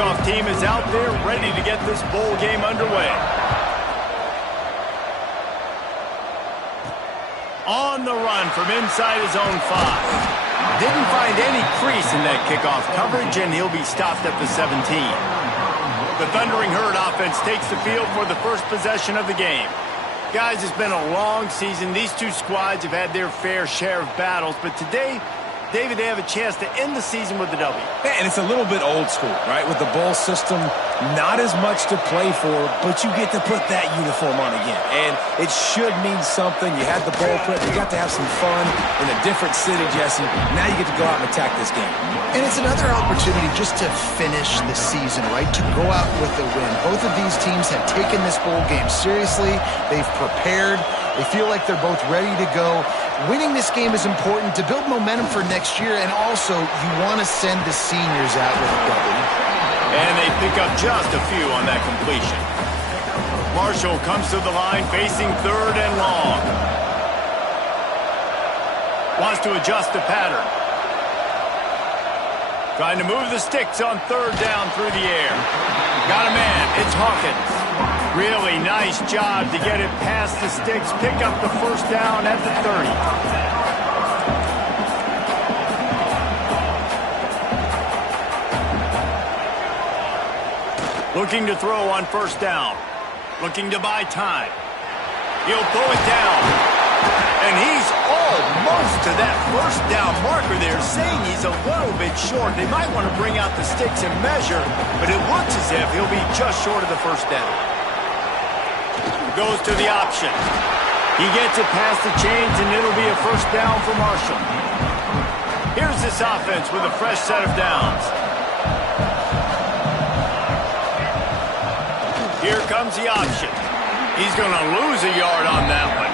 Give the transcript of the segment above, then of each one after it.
kickoff team is out there ready to get this bowl game underway. On the run from inside his own 5. Didn't find any crease in that kickoff coverage, and he'll be stopped at the 17. The Thundering Herd offense takes the field for the first possession of the game. Guys, it's been a long season. These two squads have had their fair share of battles, but today, David, they have a chance to end the season with a W. Yeah, and it's a little bit old school, right? With the bowl system, not as much to play for, but you get to put that uniform on again. And it should mean something. You had the bowl prep. You got to have some fun in a different city, Jesse. Now you get to go out and attack this game. And it's another opportunity just to finish the season, right? To go out with a win. Both of these teams have taken this bowl game seriously. They've prepared. They feel like they're both ready to go. Winning this game is important to build momentum for next year, and also you want to send the seniors out with a W. And they pick up just a few on that completion. Marshall comes to the line facing 3rd and long. Wants to adjust the pattern. Trying to move the sticks on 3rd down through the air. Got a man. It's Hawkins. Really nice job to get it past the sticks, pick up the first down at the 30. Looking to throw on 1st down. Looking to buy time. He'll pull it down. And he's almost to that 1st down marker there, saying he's a little bit short. They might want to bring out the sticks and measure, but it looks as if he'll be just short of the 1st down. Goes to the option. He gets it past the chains, and it'll be a 1st down for Marshall. Here's this offense with a fresh set of downs. Here comes the option. He's going to lose a yard on that one.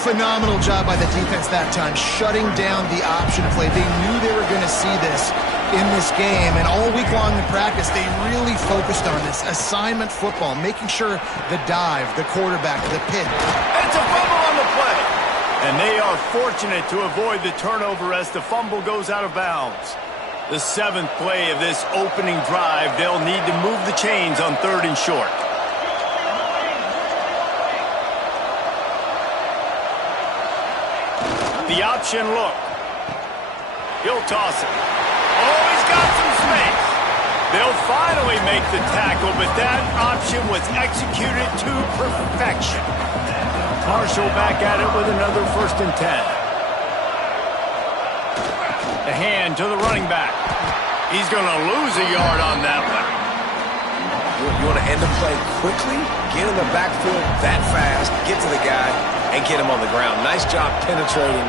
Phenomenal job by the defense that time, shutting down the option play. They knew they were going to see this in this game, and all week long in practice, they really focused on this assignment football, making sure the dive, the quarterback, the pit. It's a fumble on the play. And they are fortunate to avoid the turnover as the fumble goes out of bounds. The 7th play of this opening drive, they'll need to move the chains on 3rd and short. The option look. He'll toss it. Oh, he's got some space. They'll finally make the tackle, but that option was executed to perfection. Marshall back at it with another 1st and 10. The hand to the running back. He's going to lose a yard on that one. You want to end the play quickly, get in the backfield that fast, get to the guy, and get him on the ground. Nice job penetrating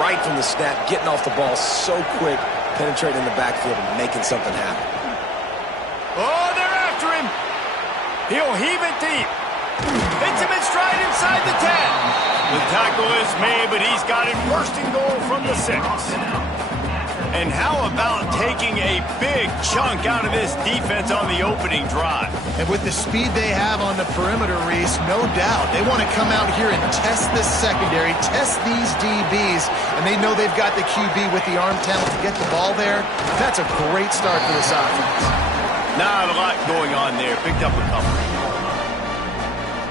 right from the snap, getting off the ball so quick, penetrating the backfield and making something happen. Oh, they're after him. He'll heave it deep. Hits him in stride inside the 10. The tackle is made, but he's got it 1st and goal from the 6. And how about taking a big chunk out of this defense on the opening drive? And with the speed they have on the perimeter, Reese, no doubt, they want to come out here and test this secondary, test these DBs, and they know they've got the QB with the arm talent to get the ball there. That's a great start for this offense. Not a lot going on there. Picked up a couple.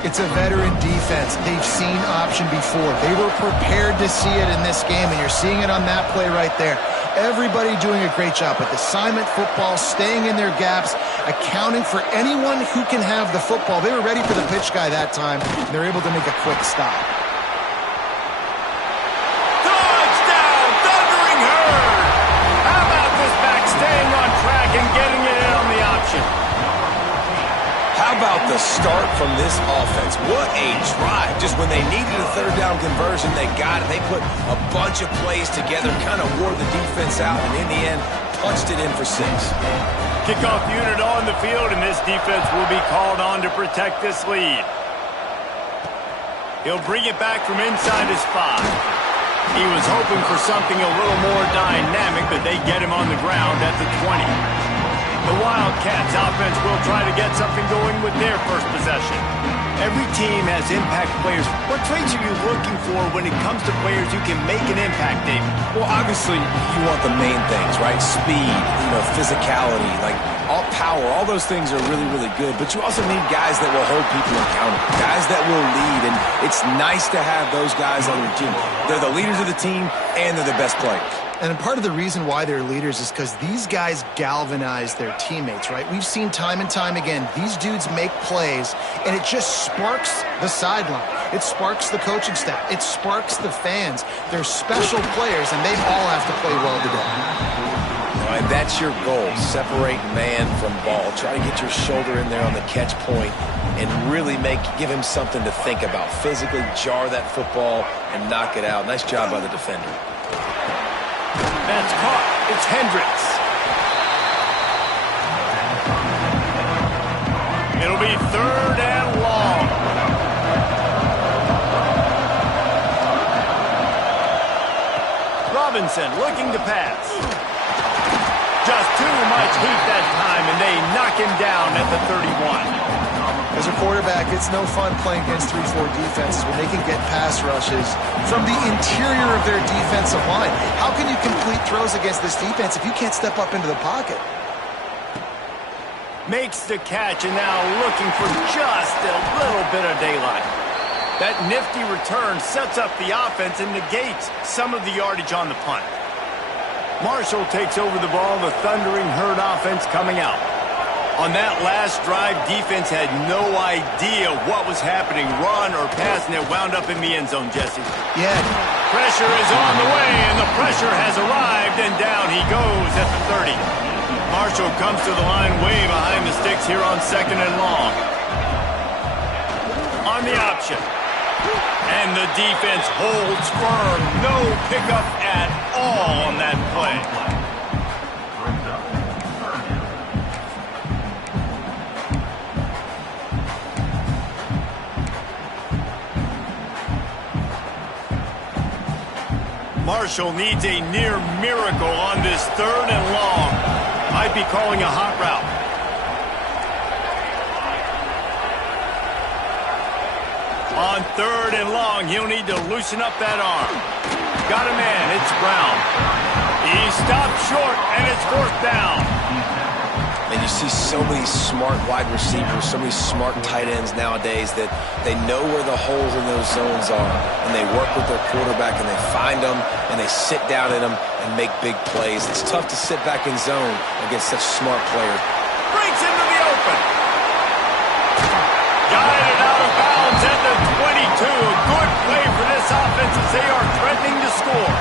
It's a veteran defense. They've seen option before. They were prepared to see it in this game, and you're seeing it on that play right there. Everybody doing a great job with assignment football, staying in their gaps, accounting for anyone who can have the football. They were ready for the pitch guy that time, and they're able to make a quick stop. Touchdown, Thundering Herd! How about this back staying on track and getting it in on the option? How about the start from this offense? What a drive. Just when they needed a 3rd down conversion, they got it. They put a bunch of plays together, kind of wore the defense out, and in the end, punched it in for 6. Kickoff unit on the field, and this defense will be called on to protect this lead. He'll bring it back from inside his 5. He was hoping for something a little more dynamic, but they get him on the ground at the 20. The Wildcats offense will try to get something going with their first possession. Every team has impact players. What traits are you looking for when it comes to players who can make an impact, David? Well, obviously, you want the main things, right? Speed, physicality, like all power. All those things are really, really good. But you also need guys that will hold people accountable, guys that will lead. And it's nice to have those guys on your team. They're the leaders of the team, and they're the best players. And part of the reason why they're leaders is because these guys galvanize their teammates, right? We've seen time and time again, these dudes make plays, and it just sparks the sideline. It sparks the coaching staff. It sparks the fans. They're special players, and they all have to play well today. All right, that's your goal. Separate man from ball. Try to get your shoulder in there on the catch point and really give him something to think about. Physically jar that football and knock it out. Nice job by the defender. That's caught. It's Hendricks. It'll be 3rd and long. Robinson looking to pass. Just too much heat that time, and they knock him down at the 31. As a quarterback, it's no fun playing against 3-4 defenses when they can get pass rushes from the interior of their defensive line. How can you complete throws against this defense if you can't step up into the pocket? Makes the catch, and now looking for just a little bit of daylight. That nifty return sets up the offense and negates some of the yardage on the punt. Marshall takes over the ball, the Thundering Herd offense coming out. On that last drive, defense had no idea what was happening, run or pass, and it wound up in the end zone, Jesse. Yeah. Pressure is on the way, and the pressure has arrived, and down he goes at the 30. Marshall comes to the line way behind the sticks here on 2nd and long. On the option. And the defense holds firm. No pickup at all on that play. Marshall needs a near miracle on this 3rd and long. Might be calling a hot route. On 3rd and long, he'll need to loosen up that arm. Got a man, it's Brown. He stopped short, and it's 4th down. And you see so many smart wide receivers, so many smart tight ends nowadays that they know where the holes in those zones are, and they work with their quarterback, and they find them, and they sit down in them and make big plays. It's tough to sit back in zone against such smart players. Breaks into the open. Guided out of bounds at the 22. Good play for this offense as they are threatening to score.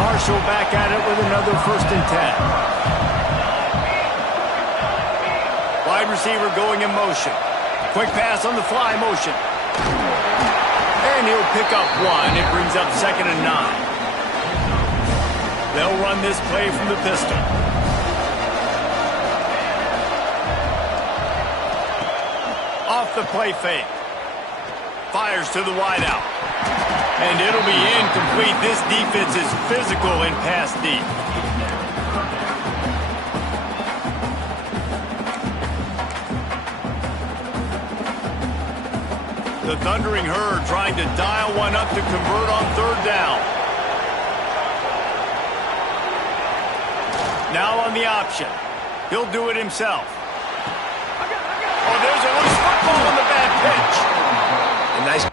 Marshall back at it with another 1st and 10. Wide receiver going in motion. Quick pass on the fly motion. And he'll pick up 1. It brings up 2nd and 9. They'll run this play from the pistol. Off the play fake. Fires to the wideout. And it'll be incomplete. This defense is physical in pass deep. The Thundering Herd trying to dial one up to convert on 3rd down. Now on the option. He'll do it himself. Oh, there's a loose football on the bad pitch. A nice.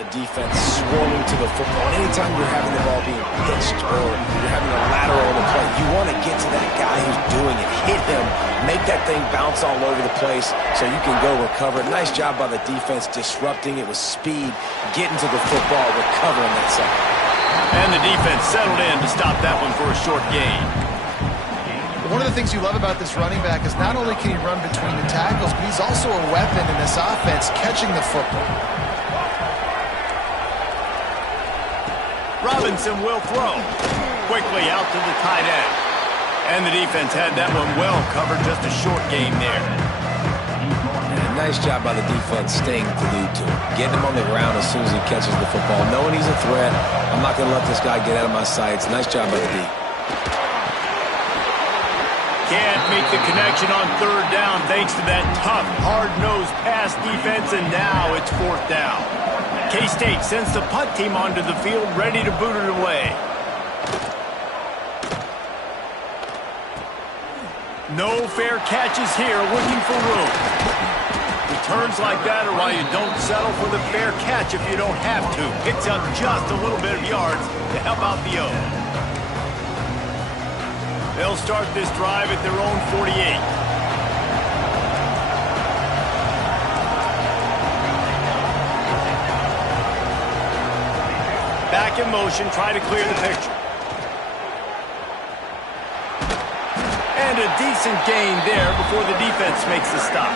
The defense swarming to the football. Anytime you're having the ball being pitched or you're having a lateral on the play, you want to get to that guy who's doing it. Hit him. Make that thing bounce all over the place so you can go recover. Nice job by the defense disrupting it with speed, getting to the football, recovering that second. And the defense settled in to stop that one for a short gain. One of the things you love about this running back is not only can he run between the tackles, but he's also a weapon in this offense catching the football. Robinson will throw. Quickly out to the tight end. And the defense had that one well covered, just a short game there. And nice job by the defense staying glued to him. Getting him on the ground as soon as he catches the football. Knowing he's a threat, I'm not going to let this guy get out of my sights. Nice job by the D. Can't make the connection on third down thanks to that tough, hard-nosed pass defense, and now it's fourth down. K-State sends the punt team onto the field, ready to boot it away. No fair catches here, looking for room. Returns like that are why you don't settle for the fair catch if you don't have to. Picks up just a little bit of yards to help out the O. They'll start this drive at their own 48. Back in motion, try to clear the picture. And a decent gain there before the defense makes the stop.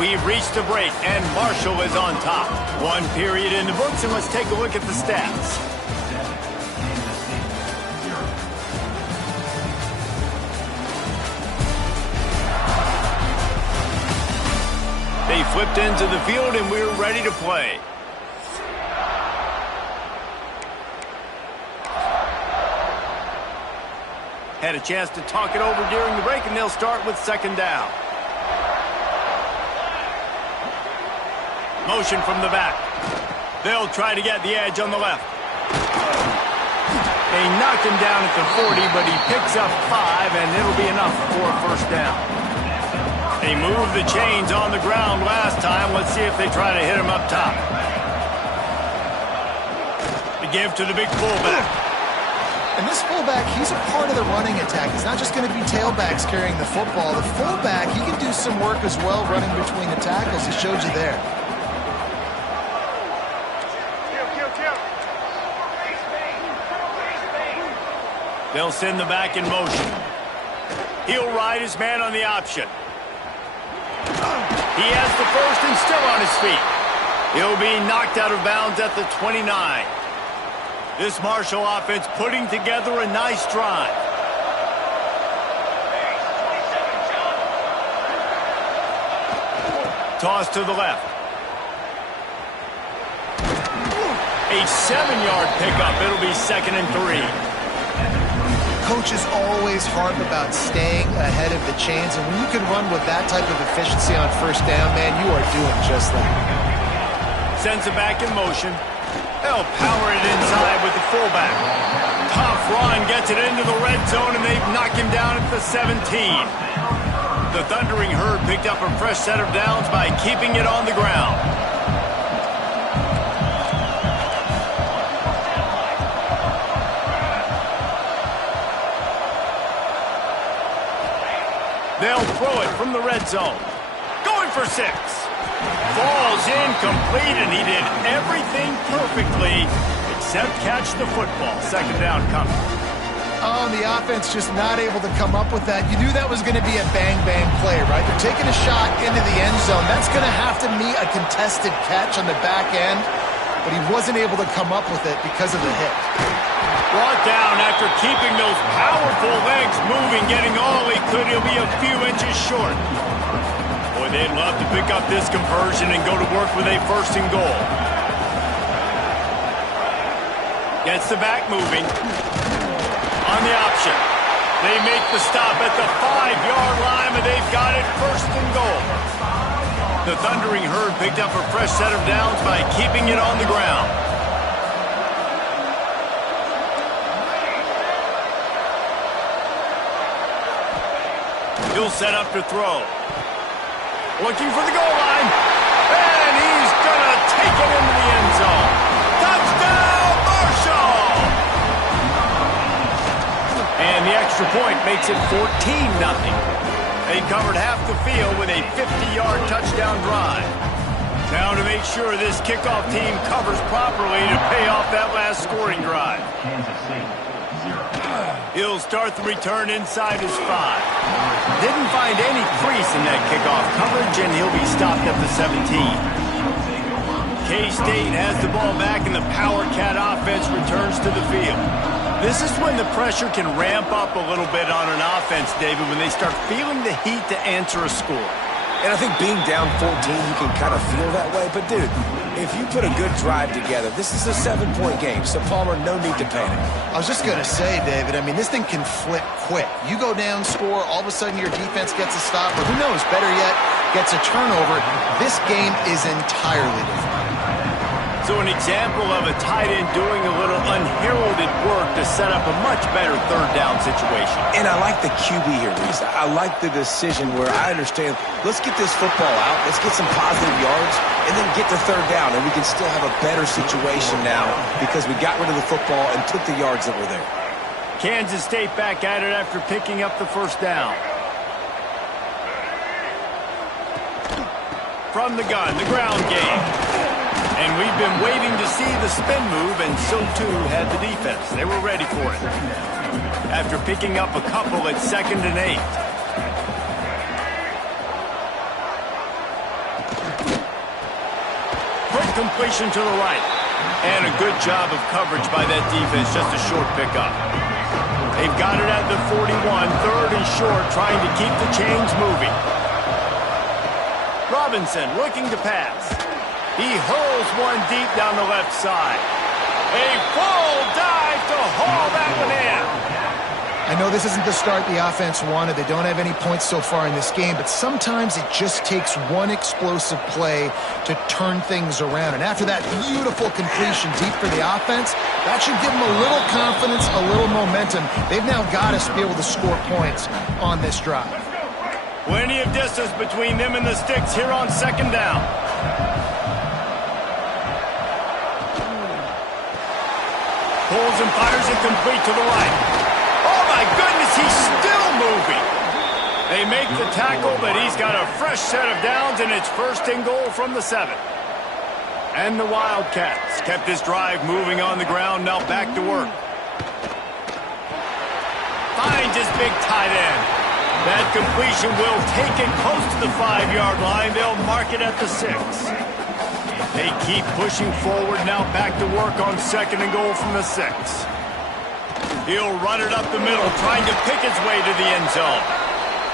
We've reached a break, and Marshall is on top. One period in the books, and let's take a look at the stats. They flipped into the field, and we're ready to play. Had a chance to talk it over during the break, and they'll start with second down. Motion from the back. They'll try to get the edge on the left. They knocked him down at the 40, but he picks up 5, and it'll be enough for a first down. They moved the chains on the ground last time. Let's see if they try to hit him up top. The give to the big fullback. And this fullback, he's a part of the running attack. He's not just going to be tailbacks carrying the football. The fullback, he can do some work as well running between the tackles. He showed you there. They'll send the back in motion. He'll ride his man on the option. He has the first and still on his feet. He'll be knocked out of bounds at the 29. This Marshall offense putting together a nice drive. Toss to the left. A 7-yard pickup. It'll be 2nd and 3. Coaches always harp about staying ahead of the chains, and when you can run with that type of efficiency on first down, man, you are doing just that. Sends it back in motion. They'll power it inside with the fullback. Tough run, gets it into the red zone, and they've knocked him down at the 17. The Thundering Herd picked up a fresh set of downs by keeping it on the ground. They'll throw it from the red zone. Going for 6. Falls incomplete, and he did everything perfectly except catch the football. 2nd down coming. Oh, the offense just not able to come up with that. You knew that was going to be a bang-bang play, right? They're taking a shot into the end zone. That's going to have to meet a contested catch on the back end, but he wasn't able to come up with it because of the hit. Brought down after keeping those powerful legs moving, getting all he could. He'll be a few inches short. Boy, they'd love to pick up this conversion and go to work with a 1st and goal. Gets the back moving. On the option. They make the stop at the 5-yard line, but they've got it 1st and goal. The Thundering Herd picked up a fresh set of downs by keeping it on the ground. He'll set up to throw. Looking for the goal line. And he's going to take it into the end zone. Touchdown, Marshall! And the extra point makes it 14-0. They covered half the field with a 50-yard touchdown drive. Now to make sure this kickoff team covers properly to pay off that last scoring drive. Kansas City, 0. He'll start the return inside his 5. Didn't find any crease in that kickoff coverage, and he'll be stopped at the 17. K-State has the ball back, and the Power Cat offense returns to the field. This is when the pressure can ramp up a little bit on an offense, David, when they start feeling the heat to answer a score. And I think being down 14, you can kind of feel that way. But, dude, if you put a good drive together, this is a 7-point game. So, Palmer, no need to panic. I was just going to say, David, I mean, this thing can flip quick. You go down, score, all of a sudden your defense gets a stop, or who knows, better yet, gets a turnover. This game is entirely different. So an example of a tight end doing a little unheralded work to set up a much better third down situation. And I like the QB here, Reese. I like the decision where I understand, let's get this football out, let's get some positive yards, and then get to third down, and we can still have a better situation now because we got rid of the football and took the yards that were there. Kansas State back at it after picking up the first down. From the gun, the ground game. And we've been waiting to see the spin move, and so too had the defense. They were ready for it. After picking up a couple at 2nd and 8. Quick completion to the right. And a good job of coverage by that defense, just a short pickup. They've got it at the 41, 3rd and short, trying to keep the chains moving. Robinson looking to pass. He hurls one deep down the left side. A full dive to haul that one in. I know this isn't the start the offense wanted. They don't have any points so far in this game, but sometimes it just takes one explosive play to turn things around. And after that beautiful completion deep for the offense, that should give them a little confidence, a little momentum. They've now got to be able to score points on this drive. Plenty of distance between them and the sticks here on 2nd down. Pulls and fires it complete to the right. Oh, my goodness, he's still moving. They make the tackle, but he's got a fresh set of downs, and it's 1st and goal from the 7. And the Wildcats kept this drive moving on the ground, now back to work. Finds his big tight end. That completion will take it close to the 5-yard line. They'll mark it at the 6. They keep pushing forward, now back to work on 2nd and goal from the 6. He'll run it up the middle, trying to pick his way to the end zone.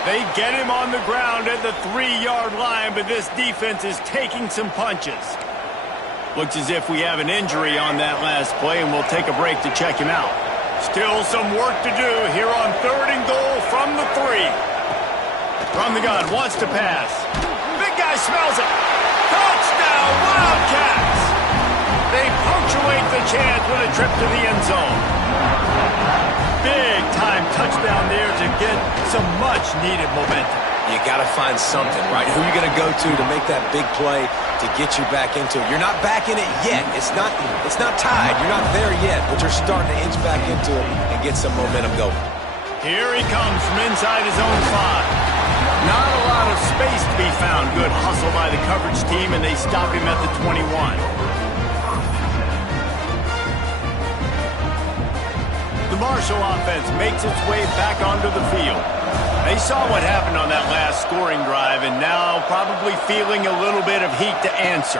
They get him on the ground at the 3-yard line, but this defense is taking some punches. Looks as if we have an injury on that last play, and we'll take a break to check him out. Still some work to do here on 3rd and goal from the 3. From the gun, wants to pass. Big guy smells it. Touchdown, Wildcats! They punctuate the chance with a trip to the end zone. Big-time touchdown there to get some much-needed momentum. You got to find something, right? Who are you going to go to make that big play to get you back into it? You're not back in it yet. It's not tied. You're not there yet, but you're starting to inch back into it and get some momentum going. Here he comes from inside his own 5. Not a lot of space to be found. Good hustle by the coverage team, and they stop him at the 21. The Marshall offense makes its way back onto the field. They saw what happened on that last scoring drive, and now probably feeling a little bit of heat to answer.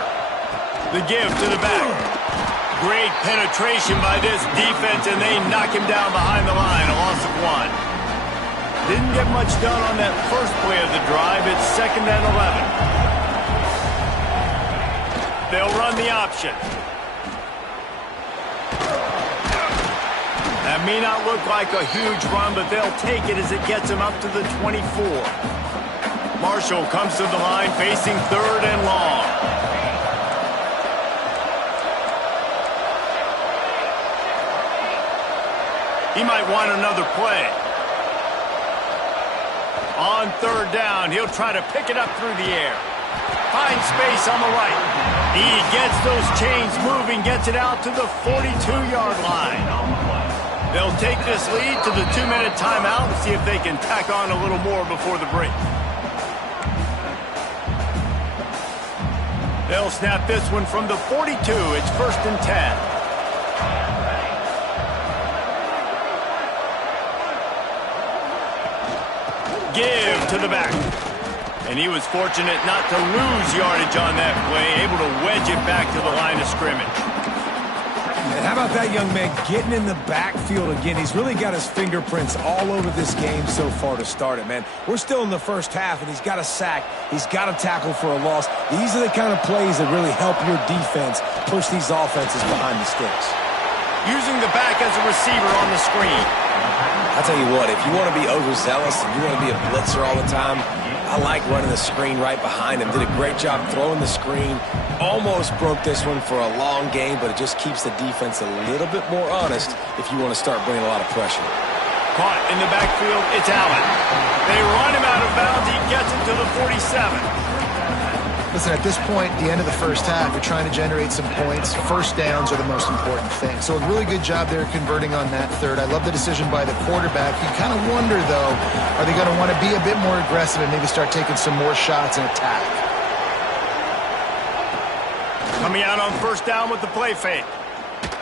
The give to the back. Great penetration by this defense, and they knock him down behind the line. A loss of 1. Didn't get much done on that first play of the drive. It's 2nd and 11. They'll run the option. That may not look like a huge run, but they'll take it as it gets them up to the 24. Marshall comes to the line facing 3rd and long. He might want another play. On 3rd down, he'll try to pick it up through the air. Finds space on the right. He gets those chains moving, gets it out to the 42-yard line. They'll take this lead to the 2-minute timeout and see if they can tack on a little more before the break. They'll snap this one from the 42. It's 1st and 10. Give to the back. And he was fortunate not to lose yardage on that play, able to wedge it back to the line of scrimmage. And how about that young man getting in the backfield again? He's really got his fingerprints all over this game so far to start it, man. We're still in the first half, and he's got a sack. He's got a tackle for a loss. These are the kind of plays that really help your defense push these offenses behind the sticks. Using the back as a receiver on the screen. I'll tell you what, if you want to be overzealous and you want to be a blitzer all the time, I like running the screen right behind him. Did a great job throwing the screen. Almost broke this one for a long game, but it just keeps the defense a little bit more honest if you want to start bringing a lot of pressure. Caught in the backfield, it's Allen. They run him out of bounds. He gets it to the 47. Listen, at this point, the end of the first half, you're trying to generate some points. First downs are the most important thing. So a really good job there converting on that third. I love the decision by the quarterback. You kind of wonder, though, are they going to want to be a bit more aggressive and maybe start taking some more shots and attack? Coming out on first down with the play fake.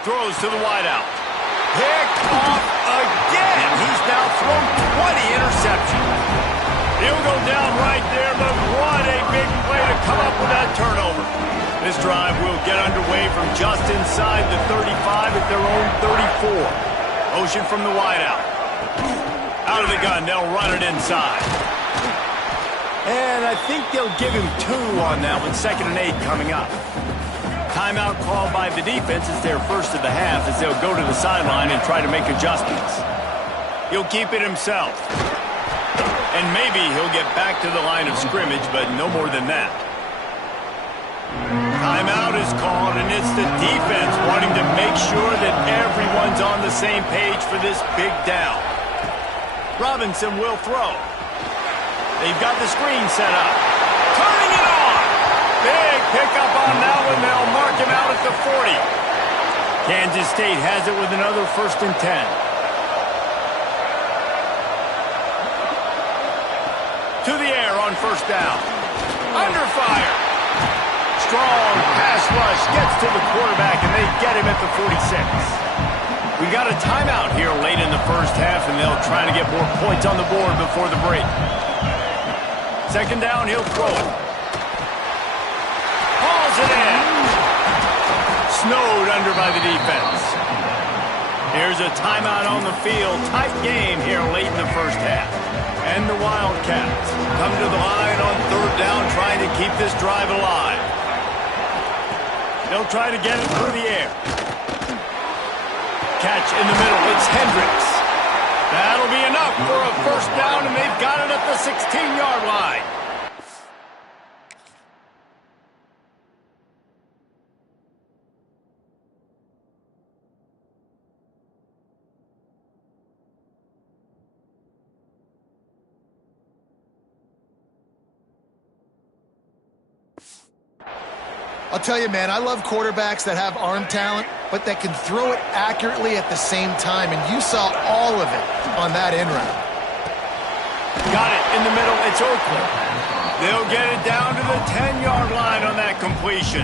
Throws to the wideout. Picked off again. He's now thrown 20 interceptions. He'll go down right there, but what a big play to come up with that turnover. This drive will get underway from just inside the 35 at their own 34. Motion from the wideout. Out of the gun, they'll run it inside. And I think they'll give him 2 on that with 2nd and 8 coming up. Timeout called by the defense is their first of the half as they'll go to the sideline and try to make adjustments. He'll keep it himself. And maybe he'll get back to the line of scrimmage, but no more than that. Timeout is called, and it's the defense wanting to make sure that everyone's on the same page for this big down. Robinson will throw. They've got the screen set up. Turning it on! Big pickup on that one. They'll mark him out at the 40. Kansas State has it with another 1st and 10. To the air on first down. Under fire. Strong pass rush gets to the quarterback, and they get him at the 46. We got a timeout here late in the first half, and they'll try to get more points on the board before the break. 2nd down, he'll throw it. Hauls it in. Snowed under by the defense. Here's a timeout on the field. Tight game here late in the first half. And the Wildcats come to the line on 3rd down, trying to keep this drive alive. They'll try to get it through the air. Catch in the middle, it's Hendricks. That'll be enough for a 1st down, and they've got it at the 16-yard line. I'll tell you, man, I love quarterbacks that have arm talent, but that can throw it accurately at the same time, and you saw all of it on that in route. Got it in the middle, it's Oakland. They'll get it down to the 10-yard line on that completion.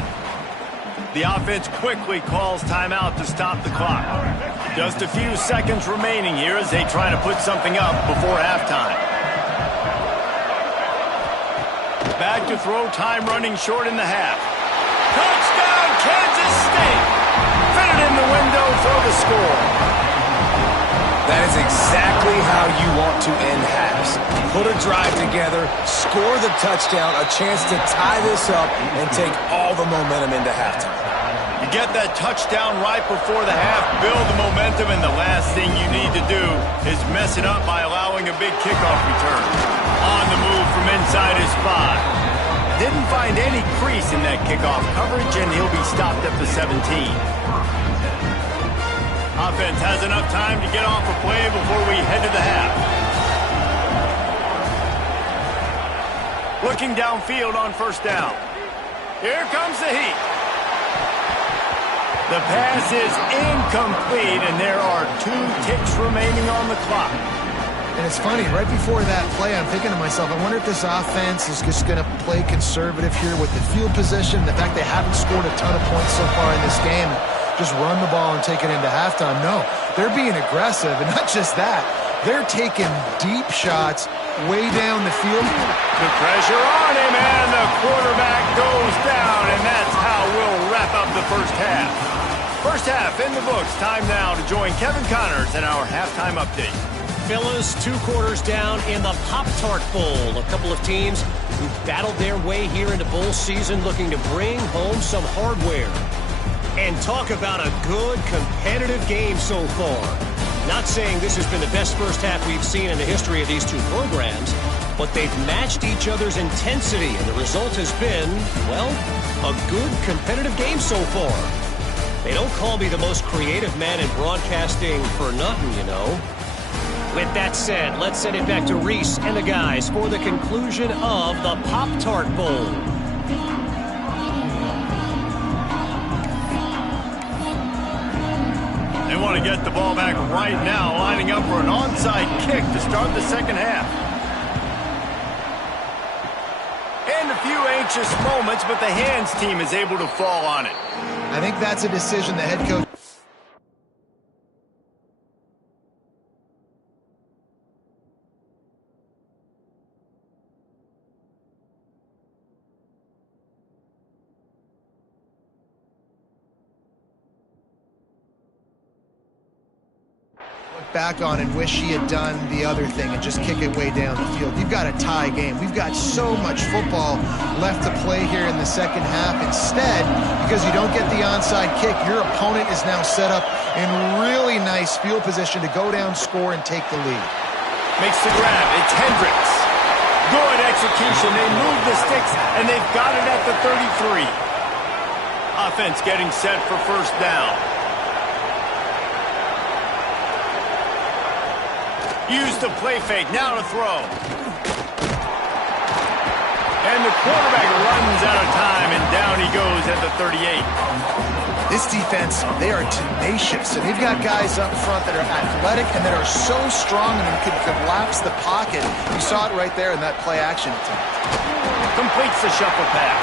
The offense quickly calls timeout to stop the clock. Just a few seconds remaining here as they try to put something up before halftime. Back to throw, time running short in the half. Touchdown, Kansas State! Fit it in the window for the score. That is exactly how you want to end halves. Put a drive together, score the touchdown, a chance to tie this up, and take all the momentum into halftime. You get that touchdown right before the half, build the momentum, and the last thing you need to do is mess it up by allowing a big kickoff return. On the move from inside his 5. Didn't find any crease in that kickoff coverage, and he'll be stopped at the 17. Offense has enough time to get off a play before we head to the half. Looking downfield on 1st down. Here comes the heat. The pass is incomplete, and there are 2 ticks remaining on the clock. And it's funny, right before that play, I'm thinking to myself, I wonder if this offense is just going to play conservative here with the field position, the fact they haven't scored a ton of points so far in this game, just run the ball and take it into halftime. No, they're being aggressive, and not just that. They're taking deep shots way down the field. The pressure on him, and the quarterback goes down, and that's how we'll wrap up the first half. First half in the books. Time now to join Kevin Connors in our halftime update. Fellas, 2 quarters down in the Pop-Tart Bowl. A couple of teams who battled their way here into bowl season looking to bring home some hardware. And talk about a good competitive game so far. Not saying this has been the best first half we've seen in the history of these 2 programs, but they've matched each other's intensity, and the result has been, well, a good competitive game so far. They don't call me the most creative man in broadcasting for nothing, you know. With that said, let's send it back to Reese and the guys for the conclusion of the Pop-Tart Bowl. They want to get the ball back right now, lining up for an onside kick to start the second half. And a few anxious moments, but the hands team is able to fall on it. I think that's a decision the head coach. Back on and wish he had done the other thing and just kick it way down the field. You've got a tie game. We've got so much football left to play here in the second half. Instead, because you don't get the onside kick, your opponent is now set up in really nice field position to go down, score, and take the lead. Makes the grab. It's Hendricks. Good execution. They move the sticks, and they've got it at the 33. Offense getting set for first down. Use the play fake, now to throw. And the quarterback runs out of time, and down he goes at the 38. This defense, they are tenacious, and they've got guys up front that are athletic and that are so strong and can collapse the pocket. You saw it right there in that play action attempt. Completes the shuffle pass.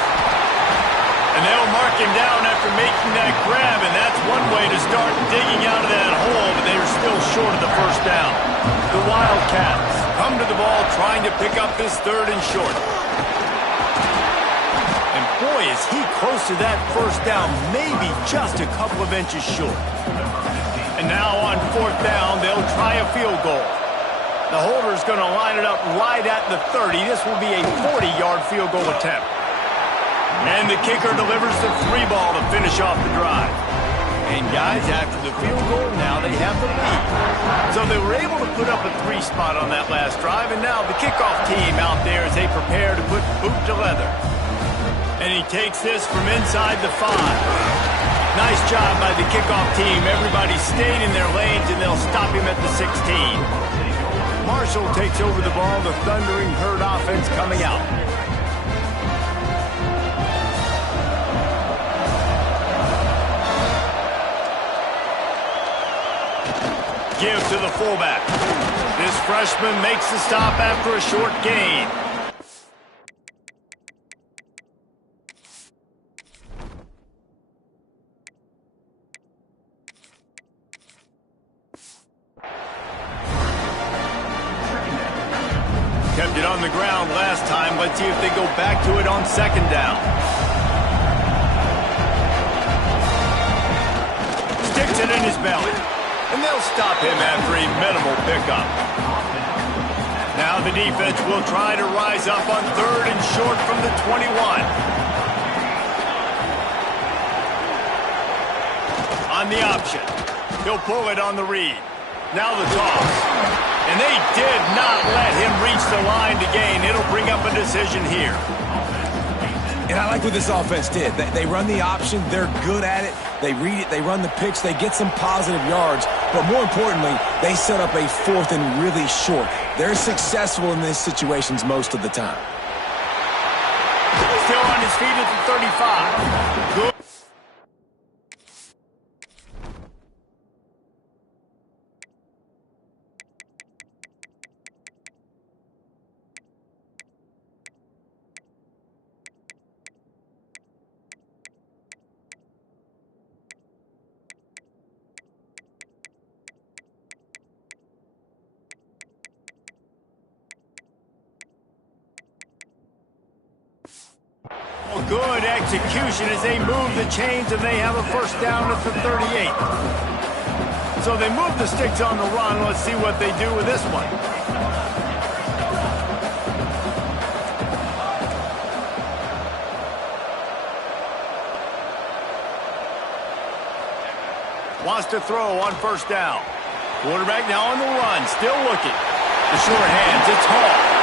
And they'll mark him down after making that grab, and that's one way to start digging out of that hole, but they're still short of the first down. The Wildcats come to the ball trying to pick up this 3rd and short. And boy, is he close to that first down, maybe just a couple of inches short. And now on 4th down, they'll try a field goal. The holder's going to line it up right at the 30. This will be a 40-yard field goal attempt. And the kicker delivers the 3 ball to finish off the drive. And guys, after the field goal, now they have the lead. So they were able to put up a 3 spot on that last drive, and now the kickoff team out there as they prepare to put boot to leather. And he takes this from inside the 5. Nice job by the kickoff team. Everybody stayed in their lanes, and they'll stop him at the 16. Marshall takes over the ball. The Thundering Herd offense coming out. Give to the fullback. This freshman makes the stop after a short gain. Kept it on the ground last time. Let's see if they go back to it on 2nd down. Sticks it in his belly. And they'll stop him after a minimal pickup. Now the defense will try to rise up on 3rd and short from the 21. On the option. He'll pull it on the read. Now the toss. And they did not let him reach the line to gain. It'll bring up a decision here. And I like what this offense did. They run the option. They're good at it. They read it. They run the pitch. They get some positive yards. But more importantly, they set up a 4th and really short. They're successful in these situations most of the time. Still on his feet at the 35. Good. Good execution as they move the chains, and they have a first down at the 38. So they move the sticks on the run. Let's see what they do with this one. Wants to throw on first down. Quarterback now on the run, still looking. The short hands, it's Hall.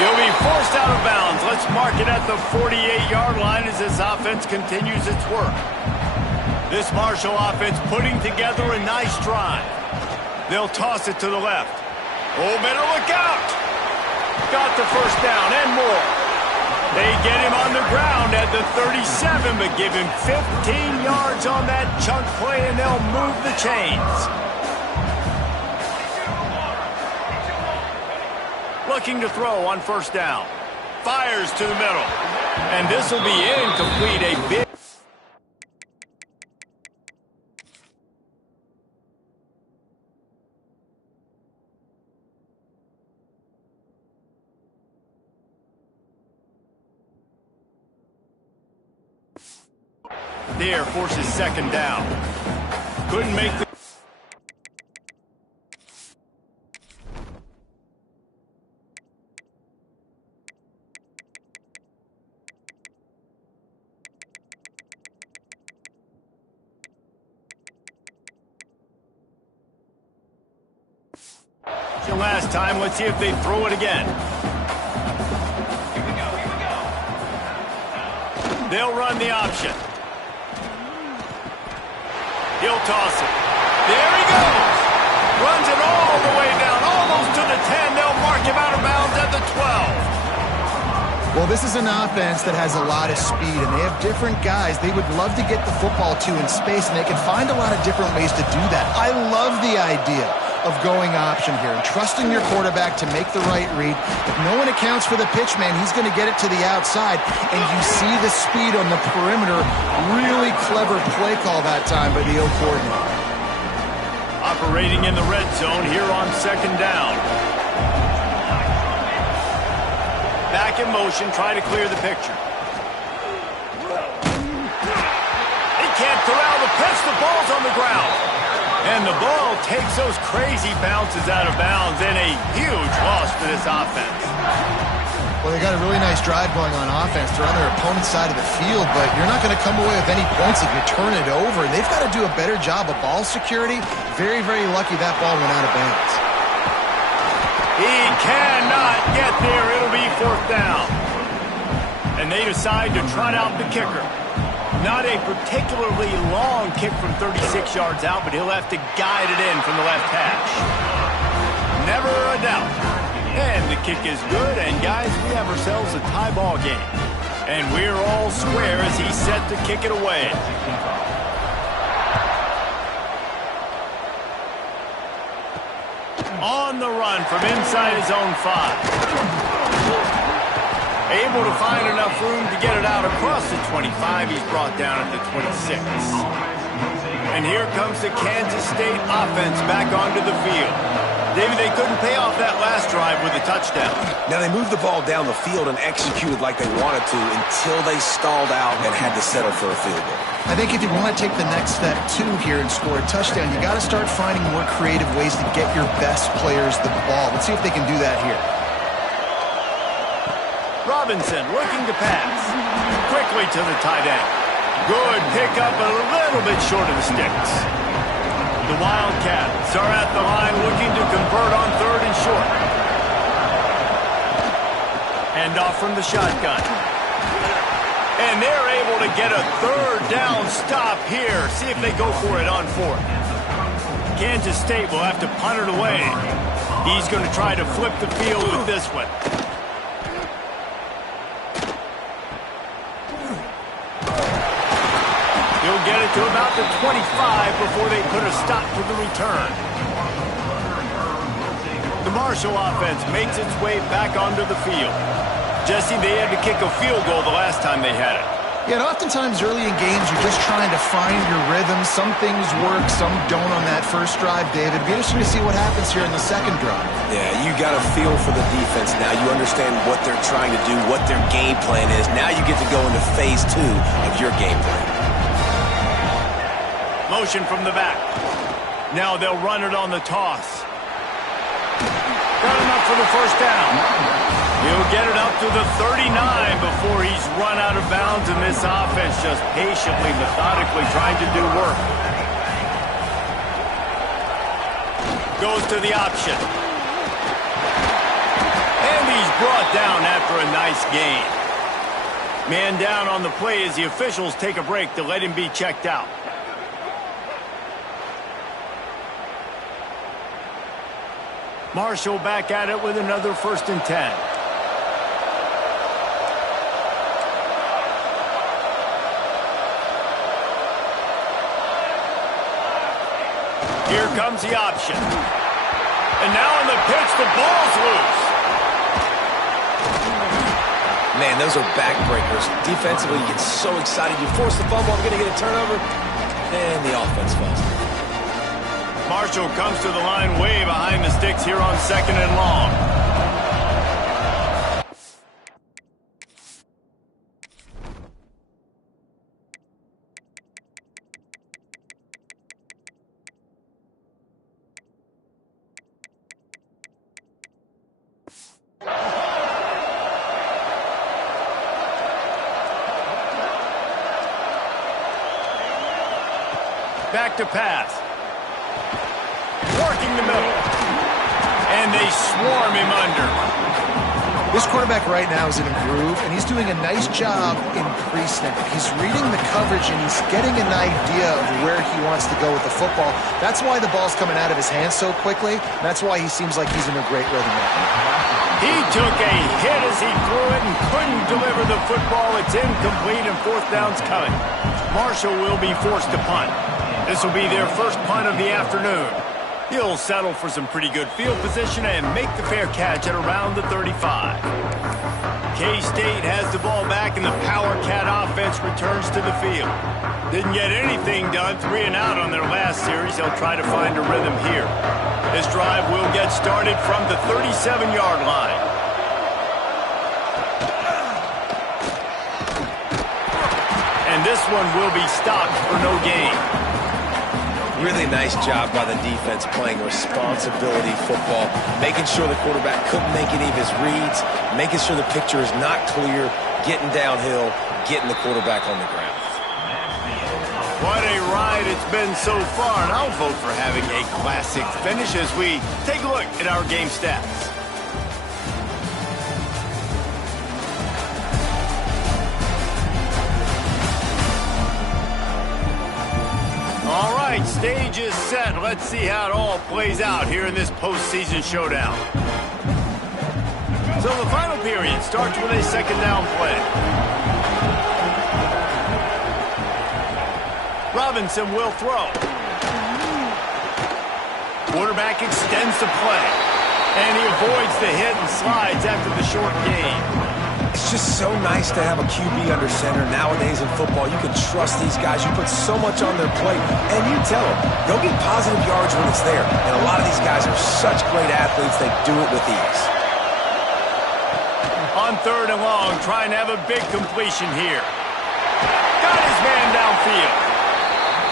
He'll be forced out of bounds. Let's mark it at the 48-yard line as this offense continues its work. This Marshall offense putting together a nice drive. They'll toss it to the left. Oh, better look out. Got the first down and more. They get him on the ground at the 37, but give him 15 yards on that chunk play, and they'll move the chains. Looking to throw on first down. Fires to the middle. And this will be incomplete. A big... There forces second down. Couldn't make the... Last time, let's see if they throw it again. They'll run the option. He'll toss it. There he goes. Runs it all the way down, almost to the 10. They'll mark him out of bounds at the 12. Well, this is an offense that has a lot of speed, and they have different guys they would love to get the football to in space, and they can find a lot of different ways to do that. I love the idea of going option here and trusting your quarterback to make the right read. If no one accounts for the pitch man, he's going to get it to the outside, and you see the speed on the perimeter. Really clever play call that time by the O coordinator. Operating in the red zone here on second down. Back in motion, try to clear the picture. He can't corral the pitch, the ball's on the ground. And the ball takes those crazy bounces out of bounds, and a huge loss for this offense. Well, they got a really nice drive going on offense. They're on their opponent's side of the field, but you're not going to come away with any points if you turn it over. And they've got to do a better job of ball security. Very, very lucky that ball went out of bounds. He cannot get there. It'll be fourth down. And they decide to trot out the kicker. Not a particularly long kick from 36 yards out, but he'll have to guide it in from the left hash. Never a doubt. And the kick is good, and guys, we have ourselves a tie ball game. And we're all square as he's set to kick it away. On the run from inside his own 5. Able to find enough room to get it out across the 25. He's brought down at the 26. And here comes the Kansas State offense back onto the field. David, they couldn't pay off that last drive with a touchdown. Now, they moved the ball down the field and executed like they wanted to until they stalled out and had to settle for a field goal. I think if you want to take the next step, too, here and score a touchdown, you got to start finding more creative ways to get your best players the ball. Let's see if they can do that here. Robinson looking to pass. Quickly to the tight end. Good pickup, a little bit short of the sticks. The Wildcats are at the line looking to convert on third and short. Hand off from the shotgun. And they're able to get a third down stop here. See if they go for it on fourth. Kansas State will have to punt it away. He's going to try to flip the field with this one. He'll get it to about the 25 before they put a stop to the return. The Marshall offense makes its way back onto the field. Jesse, they had to kick a field goal the last time they had it. Yeah, and oftentimes early in games, you're just trying to find your rhythm. Some things work, some don't on that first drive, David. It'll be interesting to see what happens here in the second drive. Yeah, you got a feel for the defense now. You understand what they're trying to do, what their game plan is. Now you get to go into phase 2 of your game plan. Motion from the back. Now they'll run it on the toss. Got enough for the first down. He'll get it up to the 39 before he's run out of bounds, and this offense just patiently, methodically trying to do work. Goes to the option. And he's brought down after a nice gain. Man down on the play as the officials take a break to let him be checked out. Marshall back at it with another 1st and 10. Here comes the option. And now on the pitch, the ball's loose. Man, those are backbreakers. Defensively, you get so excited. You force the fumble, I'm going to get a turnover, and the offense falls. Marshall comes to the line way behind the sticks here on 2nd and long. Back to pass. Working the middle. And they swarm him under. This quarterback right now is in a groove, and he's doing a nice job in pre-snap. He's reading the coverage, and he's getting an idea of where he wants to go with the football. That's why the ball's coming out of his hands so quickly. That's why he seems like he's in a great rhythm right now. He took a hit as he threw it and couldn't deliver the football. It's incomplete, and 4th down's coming. Marshall will be forced to punt. This will be their first punt of the afternoon. He'll settle for some pretty good field position and make the fair catch at around the 35. K-State has the ball back, and the Power Cat offense returns to the field. Didn't get anything done, 3 and out on their last series. They'll try to find a rhythm here. This drive will get started from the 37-yard line. And this one will be stopped for no gain. Really nice job by the defense playing responsibility football, making sure the quarterback couldn't make any of his reads, making sure the picture is not clear, getting downhill, getting the quarterback on the ground. What a ride it's been so far, and I'll vote for having a classic finish as we take a look at our game stats. All right, stage is set. Let's see how it all plays out here in this postseason showdown. So the final period starts with a 2nd down play. Robinson will throw. Quarterback extends the play, and he avoids the hit and slides after the short gain. It's just so nice to have a QB under center. Nowadays in football, you can trust these guys. You put so much on their plate, and you tell them, go get positive yards when it's there. And a lot of these guys are such great athletes, they do it with ease. On 3rd and long, trying to have a big completion here. Got his man downfield.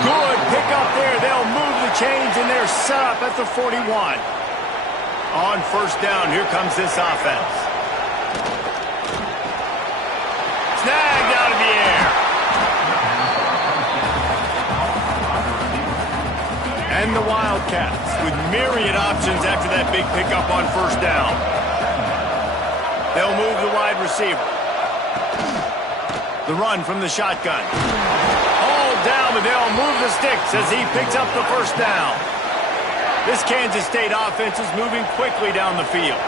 Good pick up there. They'll move the chains, and they're set up at the 41. On 1st down, here comes this offense. Snagged out of the air. And the Wildcats with myriad options after that big pickup on 1st down. They'll move the wide receiver. The run from the shotgun. All down, but they'll move the sticks as he picks up the 1st down. This Kansas State offense is moving quickly down the field.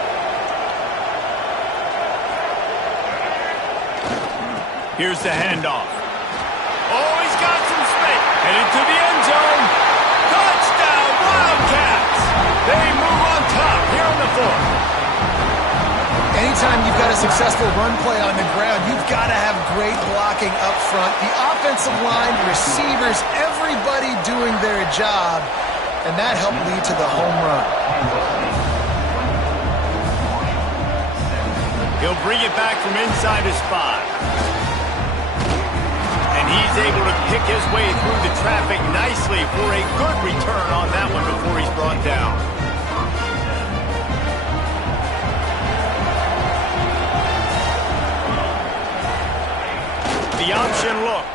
Here's the handoff. Oh, he's got some space. Headed to the end zone. Touchdown, Wildcats. They move on top here on the 4th. Anytime you've got a successful run play on the ground, you've got to have great blocking up front. The offensive line, receivers, everybody doing their job, and that helped lead to the home run. He'll bring it back from inside his spot. And he's able to pick his way through the traffic nicely for a good return on that one before he's brought down. The option look.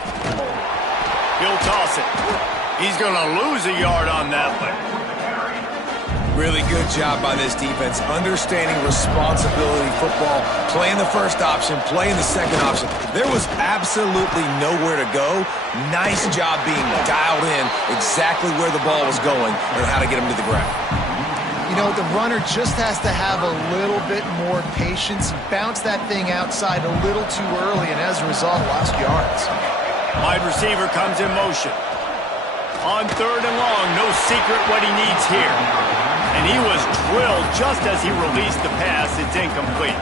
He'll toss it. He's going to lose a yard on that one. Really good job by this defense, understanding responsibility football, playing the first option, playing the second option. There was absolutely nowhere to go. Nice job being dialed in exactly where the ball was going and how to get him to the ground. You know, the runner just has to have a little bit more patience, bounce that thing outside a little too early, and as a result, lost yards. Wide receiver comes in motion. On 3rd and long, no secret what he needs here. And he was drilled just as he released the pass. It's incomplete.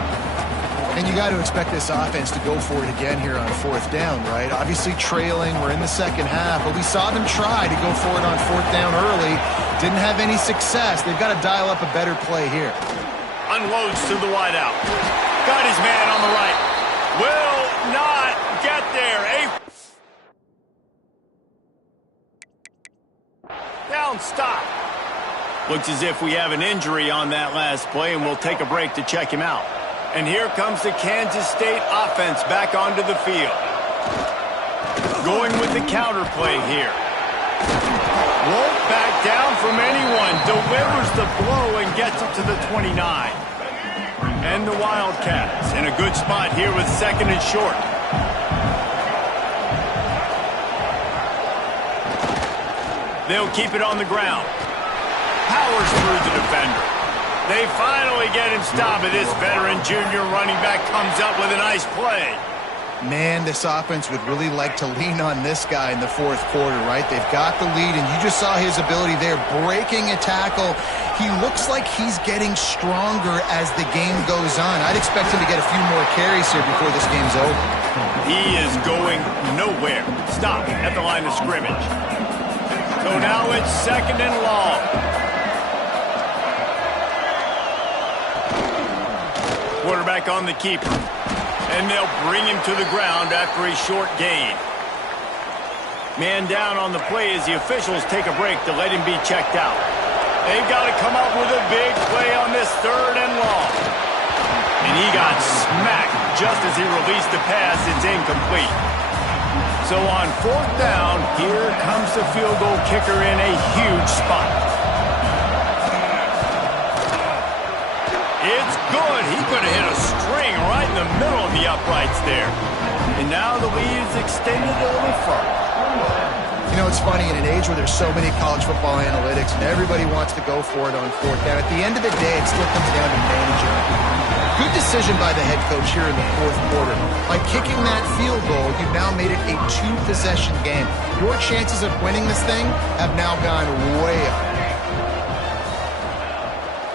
And you got to expect this offense to go for it again here on 4th down, right? Obviously trailing, we're in the second half, but we saw them try to go for it on 4th down early. Didn't have any success. They've got to dial up a better play here. Unloads to the wideout. Got his man on the right. Will not get there. Down stop. Looks as if we have an injury on that last play, and we'll take a break to check him out. And here comes the Kansas State offense back onto the field. Going with the counter play here. Won't back down from anyone. Delivers the blow and gets it to the 29. And the Wildcats in a good spot here with 2nd and short. They'll keep it on the ground. Powers through the defender. They finally get him stopped, and this veteran junior running back comes up with a nice play. Man, this offense would really like to lean on this guy in the 4th quarter, right? They've got the lead, and you just saw his ability there, breaking a tackle. He looks like he's getting stronger as the game goes on. I'd expect him to get a few more carries here before this game's over. He is going nowhere. Stop at the line of scrimmage. So now it's 2nd and long. Quarterback on the keeper. And they'll bring him to the ground after a short gain. Man down on the play as the officials take a break to let him be checked out. They've got to come up with a big play on this 3rd and long. And he got smacked just as he released the pass. It's incomplete. So on 4th down, here comes the field goal kicker in a huge spot. It's good. He could have hit a string right in the middle of the uprights there. And now the lead is extended a little further. You know, it's funny, in an age where there's so many college football analytics and everybody wants to go for it on 4th down, at the end of the day, it still comes down to managing. Good decision by the head coach here in the 4th quarter. By kicking that field goal, you've now made it a 2-possession game. Your chances of winning this thing have now gone way up.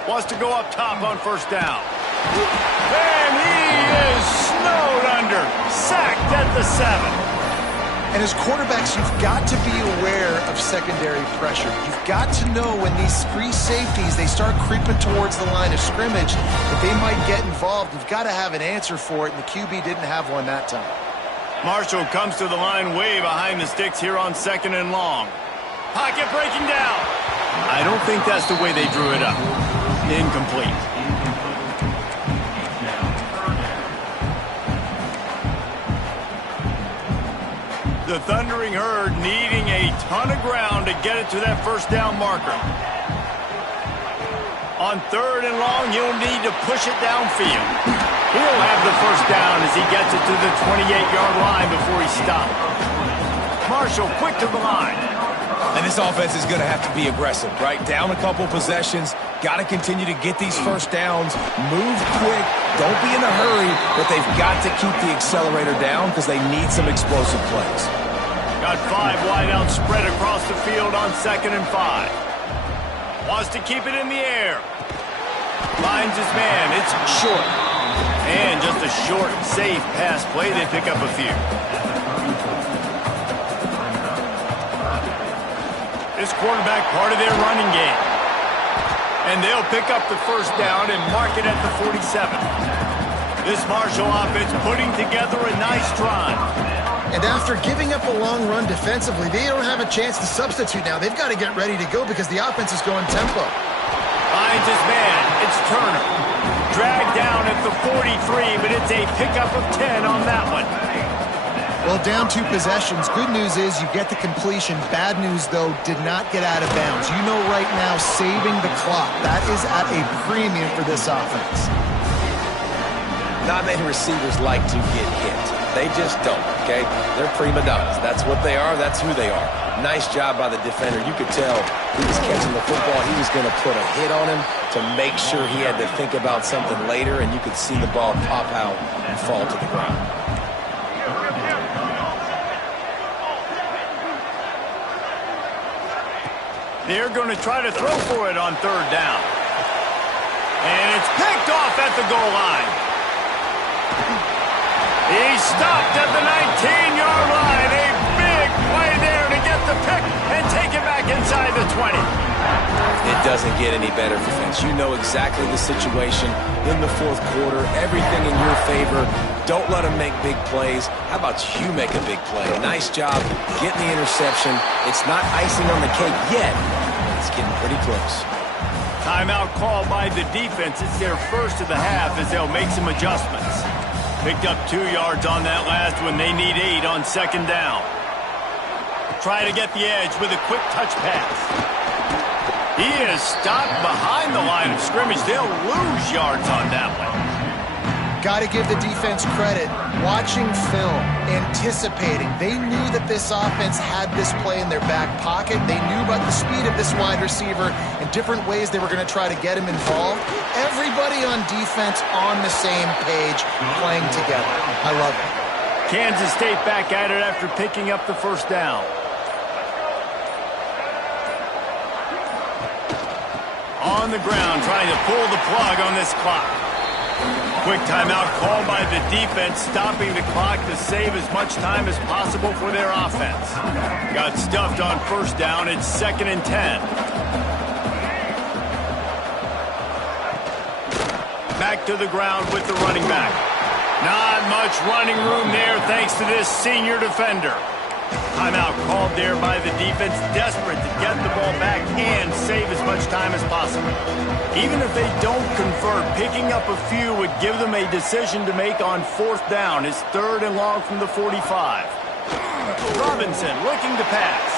Wants to go up top on 1st down. And he is snowed under. Sacked at the 7. And as quarterbacks, you've got to be aware of secondary pressure. You've got to know when these free safeties, they start creeping towards the line of scrimmage, that they might get involved. You've got to have an answer for it, and the QB didn't have one that time. Marshall comes to the line way behind the sticks here on 2nd and long. Pocket breaking down. I don't think that's the way they drew it up. Incomplete. The Thundering Herd needing a ton of ground to get it to that 1st down marker. On 3rd and long, he'll need to push it downfield. He'll have the 1st down as he gets it to the 28-yard line before he stopped. Marshall quick to the line. And this offense is going to have to be aggressive, right? Down a couple possessions. Got to continue to get these 1st downs. Move quick. Don't be in a hurry, but they've got to keep the accelerator down because they need some explosive plays. Got 5 wide out spread across the field on 2nd and 5. Wants to keep it in the air. Finds his man. It's short. And just a short, safe pass play, they pick up a few. This quarterback part of their running game. And they'll pick up the first down and mark it at the 47. This Marshall offense putting together a nice drive. And after giving up a long run defensively, they don't have a chance to substitute now. They've got to get ready to go because the offense is going tempo. Finds his man. It's Turner. Dragged down at the 43, but it's a pickup of 10 on that one. Well, down 2 possessions. Good news is you get the completion. Bad news, though, did not get out of bounds. You know right now, saving the clock. That is at a premium for this offense. Not many receivers like to get hit. They just don't, okay? They're prima donnas. That's what they are. That's who they are. Nice job by the defender. You could tell he was catching the football. He was going to put a hit on him to make sure he had to think about something later, and you could see the ball pop out and fall to the ground. They're going to try to throw for it on third down. And it's picked off at the goal line. He's stopped at the 19-yard line. A big play there to get the pick and take it back inside the 20. It doesn't get any better for Vince. You know exactly the situation in the fourth quarter. Everything in your favor. Don't let them make big plays. How about you make a big play? Nice job getting the interception. It's not icing on the cake yet. It's getting pretty close. Timeout called by the defense. It's their first of the half as they'll make some adjustments. Picked up 2 yards on that last one. They need 8 on second down. Try to get the edge with a quick touch pass. He is stopped behind the line of scrimmage. They'll lose yards on that one. Got to give the defense credit. Watching film, anticipating. They knew that this offense had this play in their back pocket. They knew about the speed of this wide receiver and different ways they were going to try to get him involved. Everybody on defense on the same page, playing together. I love it. Kansas State back at it after picking up the first down. On the ground, trying to pull the plug on this clock. Quick timeout called by the defense, stopping the clock to save as much time as possible for their offense. Got stuffed on first down. It's 2nd and 10. Back to the ground with the running back. Not much running room there thanks to this senior defender. Timeout called there by the defense, desperate to get the ball back and save as much time as possible. Even if they don't convert, picking up a few would give them a decision to make on fourth down. It's 3rd and long from the 45. Robinson looking to pass.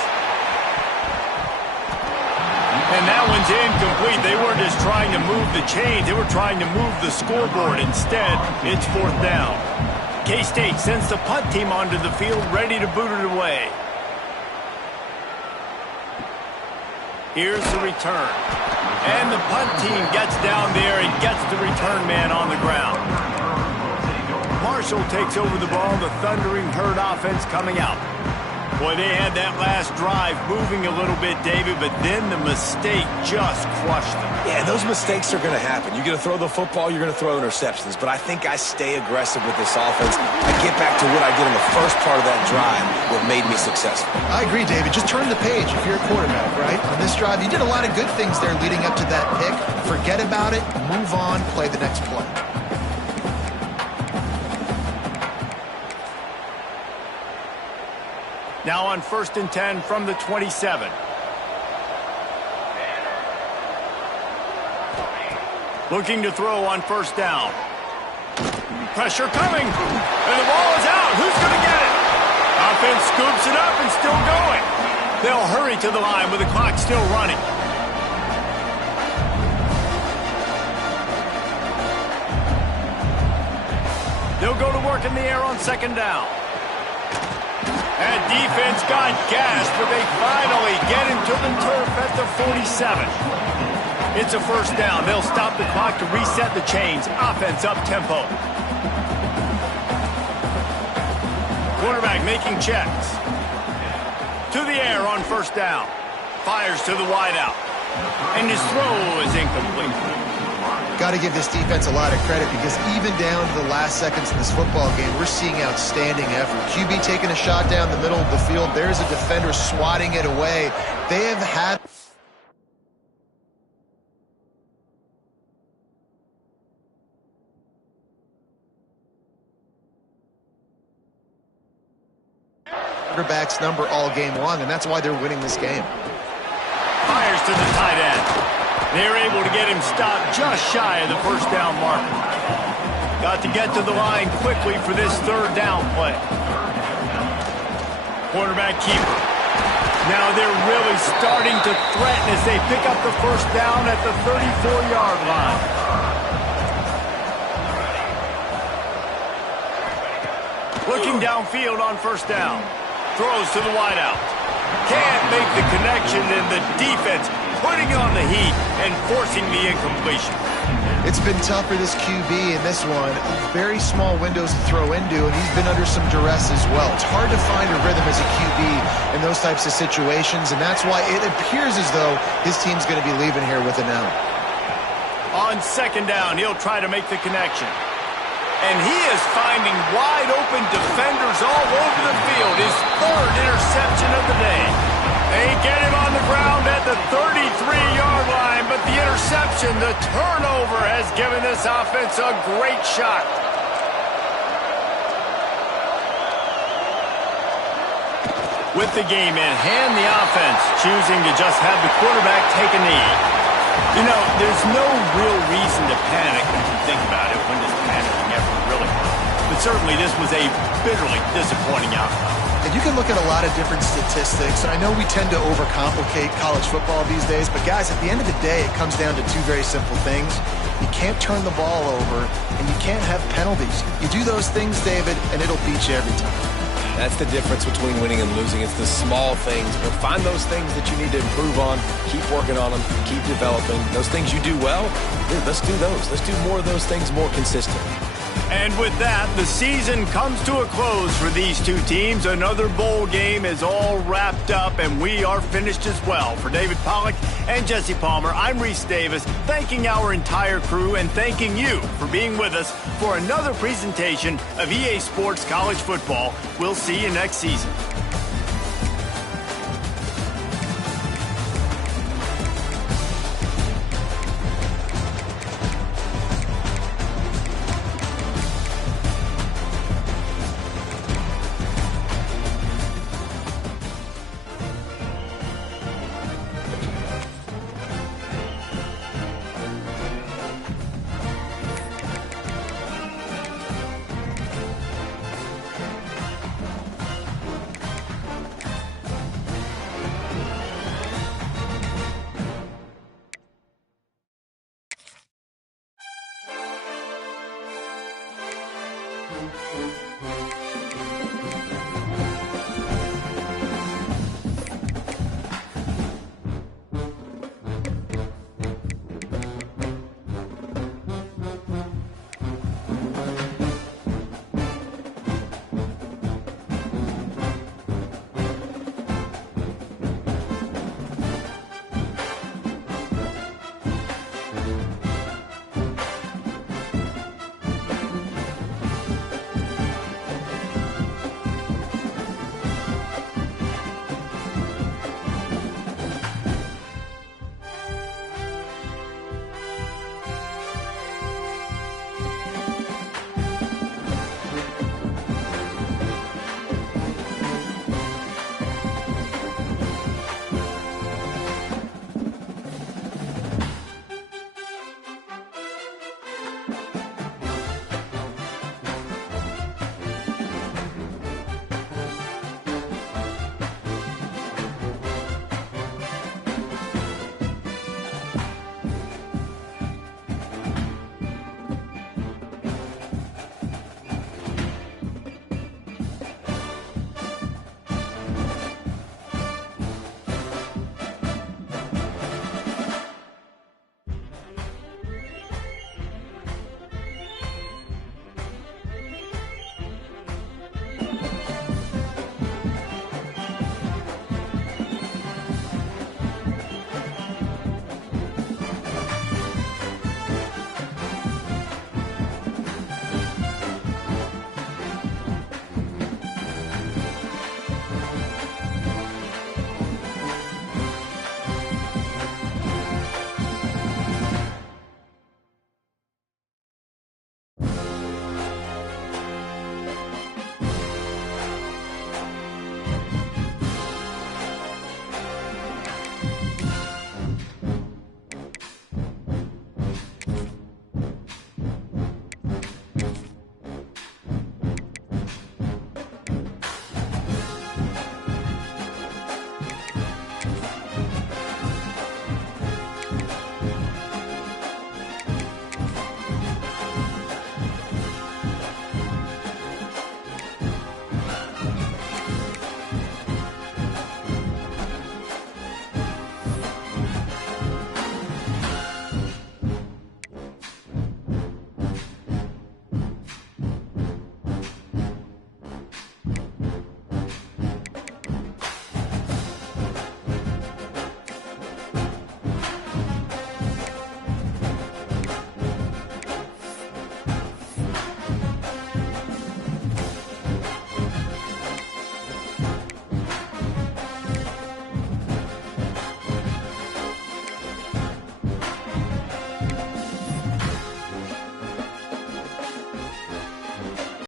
And that one's incomplete. They weren't just trying to move the chains. They were trying to move the scoreboard. Instead, it's 4th down. K-State sends the punt team onto the field, ready to boot it away. Here's the return. And the punt team gets down there and gets the return man on the ground. Marshall takes over the ball. The Thundering Herd offense coming out. Boy, they had that last drive moving a little bit, David, but then the mistake just crushed them. Yeah, those mistakes are going to happen. You're going to throw the football, you're going to throw interceptions. But I think I stay aggressive with this offense. I get back to what I did in the first part of that drive, what made me successful. I agree, David. Just turn the page if you're a quarterback, right? On this drive, you did a lot of good things there leading up to that pick. Forget about it, move on, play the next play. Now on 1st and 10 from the 27. Looking to throw on first down. Pressure coming. And the ball is out. Who's going to get it? Offense scoops it up and still going. They'll hurry to the line with the clock still running. They'll go to work in the air on 2nd down. That defense got gassed, but they finally get into the turf at the 47. It's a 1st down. They'll stop the clock to reset the chains. Offense up tempo. Quarterback making checks. To the air on 1st down. Fires to the wideout. And his throw is incomplete. got to give this defense a lot of credit because even down to the last seconds in this football game, we're seeing outstanding effort. QB taking a shot down the middle of the field. There's a defender swatting it away. They have had... quarterback's number all game long, and that's why they're winning this game. Fires to the tight end. They're able to get him stopped just shy of the first down marker. Got to get to the line quickly for this third down play. Quarterback keeper. Now they're really starting to threaten as they pick up the first down at the 34-yard line. Looking downfield on first down. Throws to the wideout. Can't make the connection, and the defense putting on the heat and forcing the incompletion. It's been tough for this QB in this one. Very small windows to throw into, and he's been under some duress as well. It's hard to find a rhythm as a QB in those types of situations, and that's why it appears as though his team's going to be leaving here with an L. On second down, he'll try to make the connection. And he is finding wide-open defenders all over the field. His third interception of the day. They get him on the ground at the 33-yard line, but the interception, the turnover, has given this offense a great shot. With the game in hand, the offense choosing to just have the quarterback take a knee. You know, there's no real reason to panic when you think about it, when does panicking ever really hurt. But certainly this was a bitterly disappointing outcome. And you can look at a lot of different statistics, and I know we tend to overcomplicate college football these days, but guys, at the end of the day, it comes down to two very simple things. You can't turn the ball over, and you can't have penalties. You do those things, David, and it'll beat you every time. That's the difference between winning and losing. It's the small things, but find those things that you need to improve on. Keep working on them. Keep developing. Those things you do well, dude, let's do those. Let's do more of those things more consistently. And with that, the season comes to a close for these two teams. Another bowl game is all wrapped up, and we are finished as well. For David Pollack and Jesse Palmer, I'm Reese Davis, thanking our entire crew and thanking you for being with us for another presentation of EA Sports College Football. We'll see you next season.